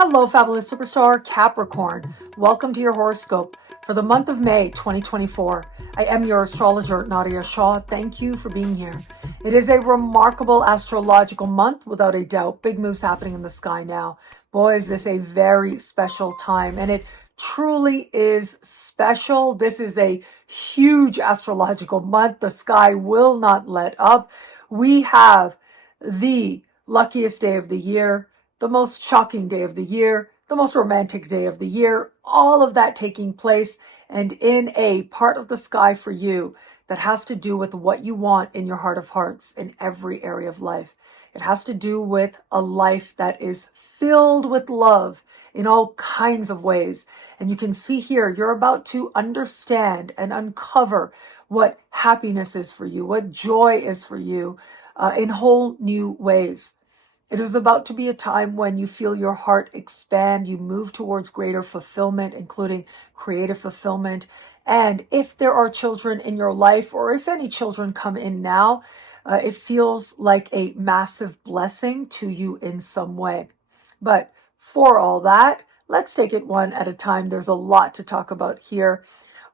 Hello, fabulous superstar Capricorn. Welcome to your horoscope for the month of May 2024. I am your astrologer, Nadiya Shah. Thank you for being here. It is a remarkable astrological month, without a doubt. Big moves happening in the sky now. Boy, is this a very special time, and it truly is special. This is a huge astrological month. The sky will not let up. We have the luckiest day of the year, the most shocking day of the year, the most romantic day of the year, all of that taking place and in a part of the sky for you that has to do with what you want in your heart of hearts in every area of life. It has to do with a life that is filled with love in all kinds of ways. And you can see here, you're about to understand and uncover what happiness is for you, what joy is for you in whole new ways. It is about to be a time when you feel your heart expand, you move towards greater fulfillment, including creative fulfillment. And if there are children in your life, or if any children come in now, it feels like a massive blessing to you in some way. But for all that, let's take it one at a time. There's a lot to talk about here.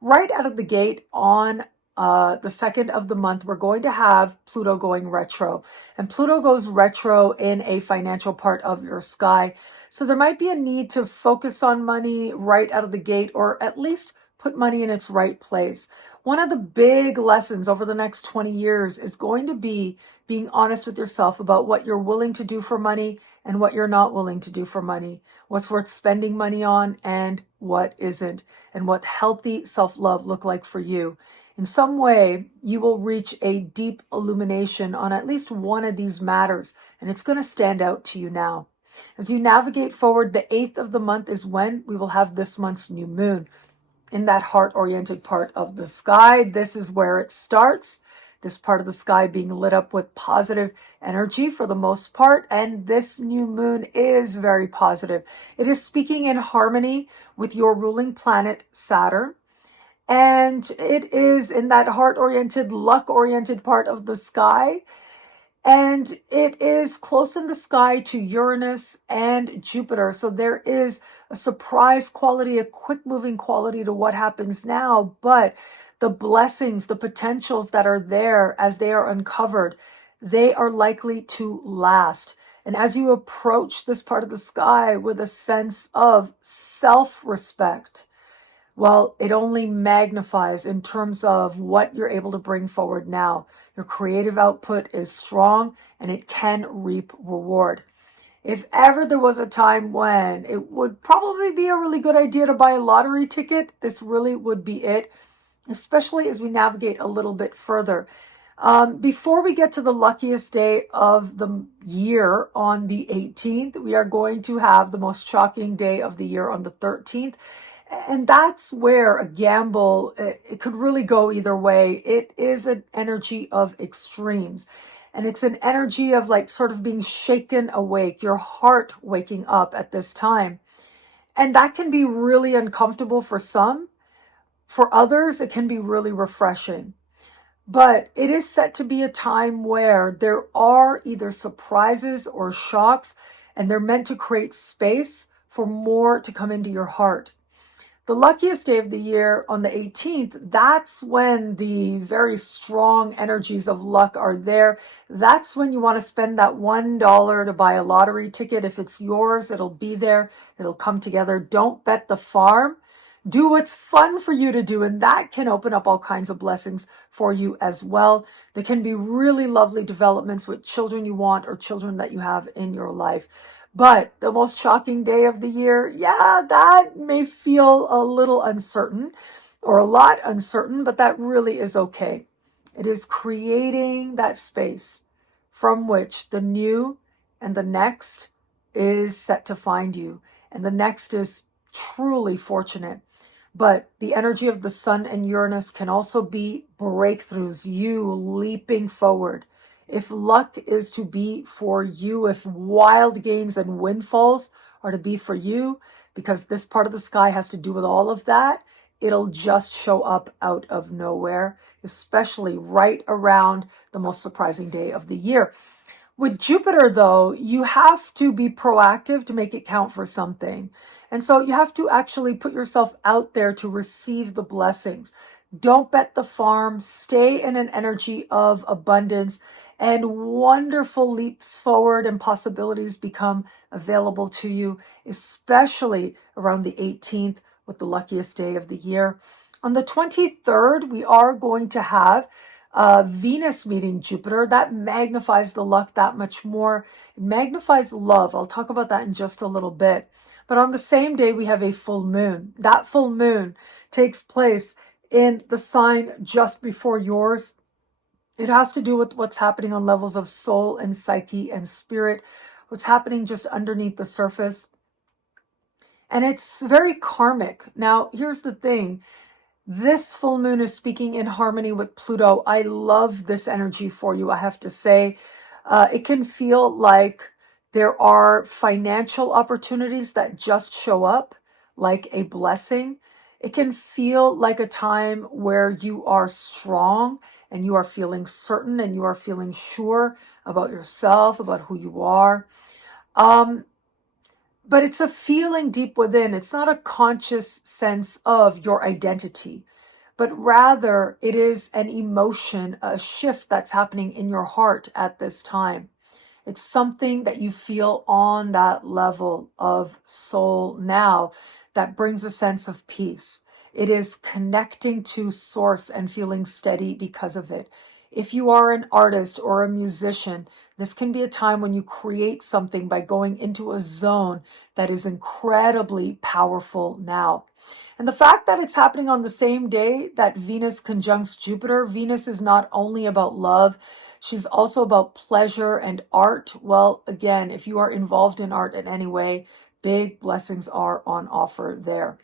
Right out of the gate on the second of the month, we're going to have Pluto going retro. And Pluto goes retro in a financial part of your sky. So there might be a need to focus on money right out of the gate, or at least put money in its right place. One of the big lessons over the next 20 years is going to be being honest with yourself about what you're willing to do for money and what you're not willing to do for money, what's worth spending money on and what isn't, and what healthy self-love look like for you. In some way, you will reach a deep illumination on at least one of these matters, and it's going to stand out to you now. As you navigate forward, the 8th of the month is when we will have this month's new moon in that heart-oriented part of the sky. This is where it starts. This part of the sky being lit up with positive energy for the most part. And this new moon is very positive. It is speaking in harmony with your ruling planet, Saturn. And it is in that heart-oriented, luck-oriented part of the sky. And it is close in the sky to Uranus and Jupiter. So there is a surprise quality, a quick-moving quality to what happens now. But the blessings, the potentials that are there as they are uncovered, they are likely to last. And as you approach this part of the sky with a sense of self-respect, well, it only magnifies in terms of what you're able to bring forward now. Your creative output is strong and it can reap reward. If ever there was a time when it would probably be a really good idea to buy a lottery ticket, this really would be it, especially as we navigate a little bit further. Before we get to the luckiest day of the year on the 18th, we are going to have the most shocking day of the year on the 13th. And that's where a gamble, it could really go either way. It is an energy of extremes. And it's an energy of like sort of being shaken awake, your heart waking up at this time. And that can be really uncomfortable for some. For others, it can be really refreshing. But it is set to be a time where there are either surprises or shocks, and they're meant to create space for more to come into your heart. The luckiest day of the year on the 18th, that's when the very strong energies of luck are there. That's when you want to spend that $1 to buy a lottery ticket. If it's yours, it'll be there. It'll come together. Don't bet the farm. Do what's fun for you to do, and that can open up all kinds of blessings for you as well. There can be really lovely developments with children you want or children that you have in your life. But the most shocking day of the year, yeah, that may feel a little uncertain or a lot uncertain, but that really is okay. It is creating that space from which the new and the next is set to find you. And the next is truly fortunate. But the energy of the sun and Uranus can also be breakthroughs, you leaping forward. If luck is to be for you, if wild gains and windfalls are to be for you, because this part of the sky has to do with all of that, it'll just show up out of nowhere, especially right around the most surprising day of the year. With Jupiter, though, you have to be proactive to make it count for something. And so you have to actually put yourself out there to receive the blessings. Don't bet the farm. Stay in an energy of abundance, and wonderful leaps forward and possibilities become available to you, especially around the 18th, with the luckiest day of the year. On the 23rd, we are going to have Venus meeting Jupiter. That magnifies the luck that much more. It magnifies love. I'll talk about that in just a little bit. But on the same day, we have a full moon. That full moon takes place in the sign just before yours. It has to do with what's happening on levels of soul and psyche and spirit, what's happening just underneath the surface. And it's very karmic. Now, here's the thing. This full moon is speaking in harmony with Pluto. I love this energy for you, I have to say. It can feel like there are financial opportunities that just show up like a blessing. It can feel like a time where you are strong and you are feeling certain and you are feeling sure about yourself, about who you are. But it's a feeling deep within. It's not a conscious sense of your identity, but rather it is an emotion, a shift that's happening in your heart at this time. It's something that you feel on that level of soul now that brings a sense of peace. It is connecting to source and feeling steady because of it. If you are an artist or a musician, this can be a time when you create something by going into a zone that is incredibly powerful now. And the fact that it's happening on the same day that Venus conjuncts Jupiter, Venus is not only about love, she's also about pleasure and art. Well, again, if you are involved in art in any way, big blessings are on offer there.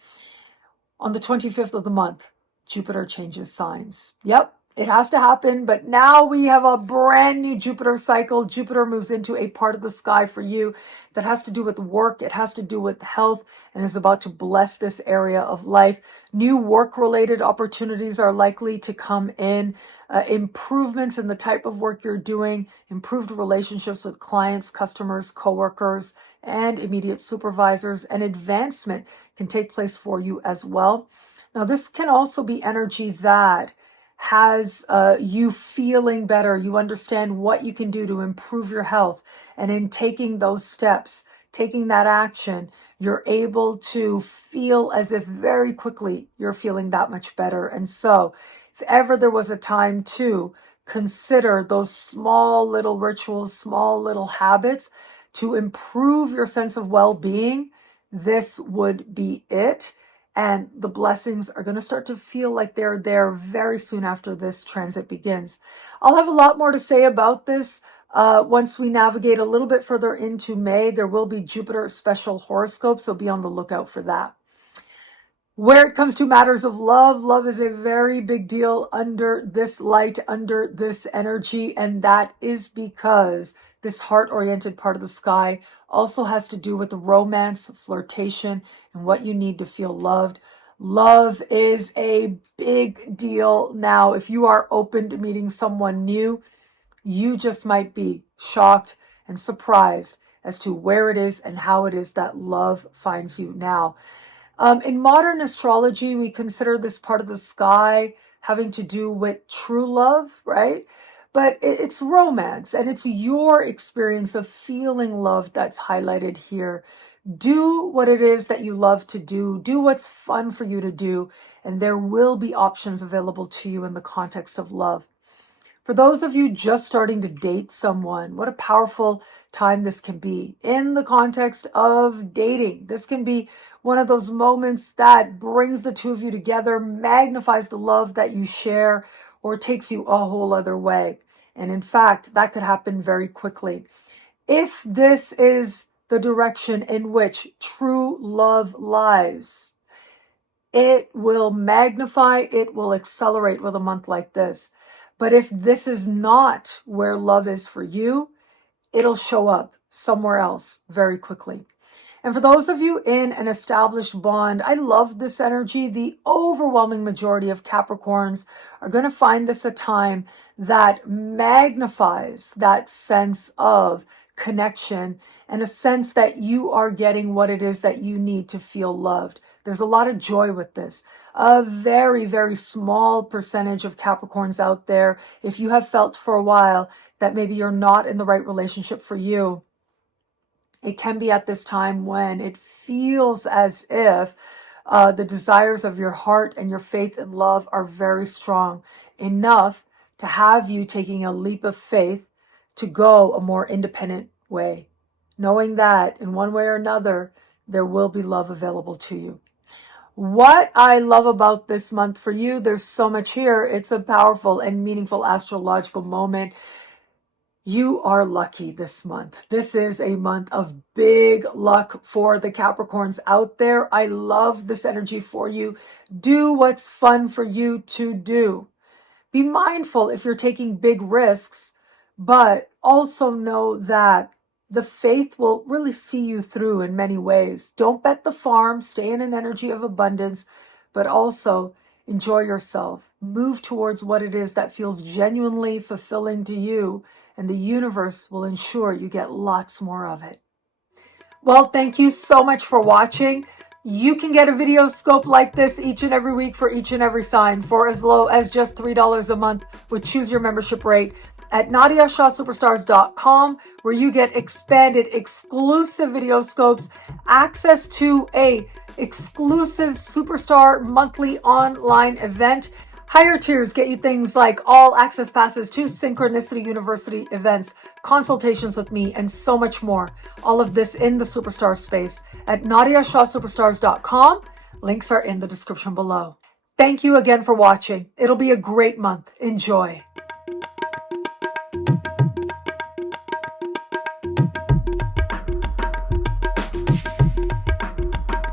On the 25th of the month, Jupiter changes signs. Yep, it has to happen, but now we have a brand new Jupiter cycle. Jupiter moves into a part of the sky for you that has to do with work, it has to do with health, and is about to bless this area of life. New work-related opportunities are likely to come in, improvements in the type of work you're doing, improved relationships with clients, customers, coworkers, and immediate supervisors, and advancement can take place for you as well. Now, this can also be energy that has you feeling better. You understand what you can do to improve your health. And in taking those steps, taking that action, you're able to feel as if very quickly you're feeling that much better. And so, if ever there was a time to consider those small little rituals, small little habits to improve your sense of well-being, this would be it. And the blessings are going to start to feel like they're there very soon after this transit begins. I'll have a lot more to say about this once we navigate a little bit further into May. There will be Jupiter special horoscopes, so be on the lookout for that. Where it comes to matters of love, love is a very big deal under this light, under this energy, and that is because this heart-oriented part of the sky also has to do with romance, flirtation, and what you need to feel loved. Love is a big deal now. If you are open to meeting someone new, you just might be shocked and surprised as to where it is and how it is that love finds you now. In modern astrology, we consider this part of the sky having to do with true love, right? But it's romance and it's your experience of feeling love that's highlighted here. Do what it is that you love to do. Do what's fun for you to do. And there will be options available to you in the context of love. For those of you just starting to date someone, what a powerful time this can be. In the context of dating, this can be one of those moments that brings the two of you together, magnifies the love that you share, or takes you a whole other way. And in fact, that could happen very quickly. If this is the direction in which true love lies, it will magnify, it will accelerate with a month like this. But if this is not where love is for you, it'll show up somewhere else very quickly. And for those of you in an established bond, I love this energy. The overwhelming majority of Capricorns are going to find this a time that magnifies that sense of connection and a sense that you are getting what it is that you need to feel loved. There's a lot of joy with this. A very, very small percentage of Capricorns out there, if you have felt for a while that maybe you're not in the right relationship for you, it can be at this time when it feels as if the desires of your heart and your faith and love are very strong enough to have you taking a leap of faith to go a more independent way, knowing that in one way or another, there will be love available to you. What I love about this month for you, there's so much here. It's a powerful and meaningful astrological moment. You are lucky this month. This is a month of big luck for the Capricorns out there. I love this energy for you. Do what's fun for you to do. Be mindful if you're taking big risks, but also know that the faith will really see you through in many ways. Don't bet the farm. Stay in an energy of abundance, but also enjoy yourself. Move towards what it is that feels genuinely fulfilling to you, and the universe will ensure you get lots more of it. Well, thank you so much for watching. You can get a video scope like this each and every week for each and every sign for as low as just $3 a month with Choose Your Membership Rate at NadiyaShahSuperstars.com, where you get expanded exclusive video scopes, access to a exclusive Superstar monthly online event. Higher tiers get you things like all access passes to Synchronicity University events, consultations with me, and so much more. All of this in the Superstar space at NadiyaShahSuperstars.com. Links are in the description below. Thank you again for watching. It'll be a great month. Enjoy.